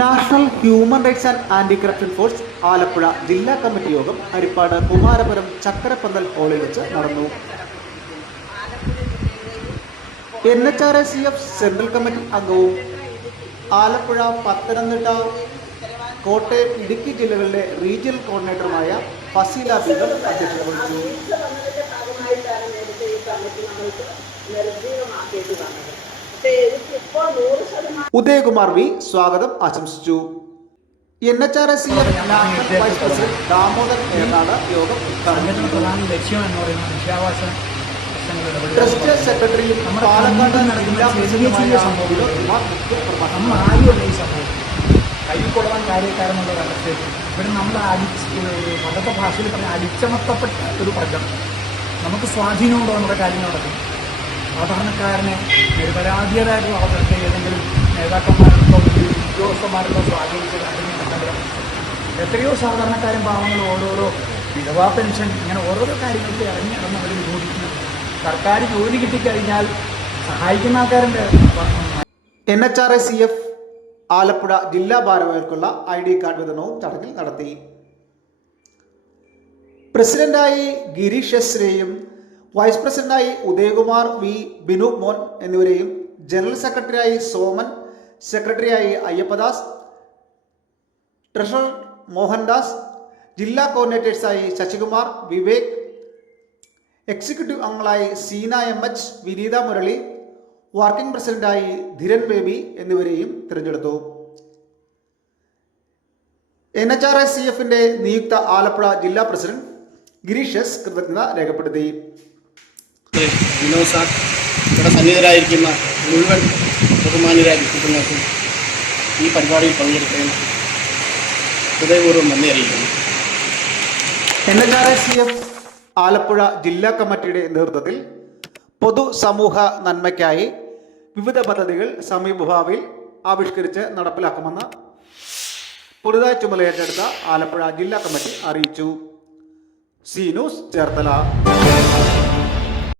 National human rights and anti corruption force Alappuzha ജില്ലാ committee യോഗം ഹരിപ്പാട് കുമാരപുരം ചക്കരപ്പന്തൽ ഹാളിൽ വെച്ച് നടന്നു. N H R S C F central committee അംഗവും ആലപ്പുഴ പത്തനംതിട്ട കോട്ടയം ഇടുക്കി ജില്ലകളിലെ റീജിയണൽ കോർഡിനേറ്ററുമായ ഫസീല ബീഗം അധ്യക്ഷത വഹിച്ചു. വന്നത്. ഉദയകുമാർ വി സ്വാഗതം ആശംസിച്ചു. N H R S vice president Damodar Enadu യോഗം സംഘടന പ്രധാന ലക്ഷ്യം എന്ന് പറയുന്നത് ട്രസ്റ്റ് സെക്രട്ടറിയും നമ്മുടെ പാലക്കാട് ജില്ലാ പ്രസിഡന്റുമായ നമ്മൾ ഈ സംഭവം. കയ്യിൽ കൊള്ളാൻ കാര്യക്കാരെന്നുള്ള കണ്ടത്തേക്ക് ഇവിടെ നമ്മൾ അടിച്ച് പണ്ടത്തെ ഭാഷയിൽ പറഞ്ഞ അടിച്ചമർത്തപ്പെട്ട ഒരു പ്രജം നമുക്ക് സ്വാധീനമുണ്ടോ നമ്മുടെ കാര്യങ്ങൾ നടക്കും സാധാരണക്കാരനെ നിരപരാധിയരായിട്ടുള്ള അവസരത്തെ ഏതെങ്കിലും നേതാക്കന്മാർക്കോ ഉദ്യോഗസ്ഥന്മാർക്കോ സ്വാധീനിച്ച നടക്കേണ്ടത് എത്രയോ സാധാരണക്കാരും പാവങ്ങൾ ഓരോരോ വിധവാ പെൻഷൻ ഇങ്ങനെ ഓരോരോ കാര്യങ്ങൾക്ക് ഇറങ്ങി ഇറന്ന് അവർ വിരോധിക്കുന്നു. സർക്കാർ ജോലി കിട്ടിക്കഴിഞ്ഞാൽ സഹായിക്കുന്ന ആൾക്കാരുടെ N H R S C F Alappuzha ജില്ലാ ഭാരവാഹികൾക്കുള്ള ഐ ഡി കാർഡ് വിതരണവും ചടങ്ങിൽ നടത്തി. പ്രസിഡന്റായി ഗിരീഷ് എസ്രെയും വൈസ് പ്രസിഡന്റായി ഉദയകുമാർ വി ബിനു മോൻ എന്നിവരെയും ജനറൽ സെക്രട്ടറിയായി സോമൻ സെക്രട്ടറിയായി അയ്യപ്പദാസ് ട്രഷറർ മോഹൻദാസ് ജില്ലാ കോർഡിനേറ്റേഴ്സായി ശശികുമാർ വിവേക് എക്സിക്യൂട്ടീവ് അംഗങ്ങളായി Seena M H Vineetha Murali working പ്രസിഡന്റായി ധിരൻ ബേബി എന്നിവരെയും തിരഞ്ഞെടുത്തു. N H R S C എഫിന്റെ നിയുക്ത ആലപ്പുഴ ജില്ലാ പ്രസിഡന്റ് ഗിരീഷ് എസ് കൃതജ്ഞത രേഖപ്പെടുത്തി. വിനോദ് സാർ ഇവിടെ സന്നിഹിതരായിരിക്കുന്ന മുഴുവൻ ബഹുമാന്യരായ വ്യക്തികൾക്കും ഈ പരിപാടിയിൽ പങ്കെടുക്കാൻ ഹൃദയപൂർവം നന്ദി അറിയിക്കുന്നു. N H R S C F Alappuzha ജില്ലാ കമ്മിറ്റിയുടെ നേതൃത്വത്തിൽ പൊതുസമൂഹ നന്മയ്ക്കായി വിവിധ പദ്ധതികൾ സമീപഭാവിയിൽ ആവിഷ്കരിച്ച് നടപ്പിലാക്കുമെന്ന് പുതുതായി ചുമതലയേറ്റെടുത്ത ആലപ്പുഴ ജില്ലാ കമ്മിറ്റി അറിയിച്ചു. C news Cherthala.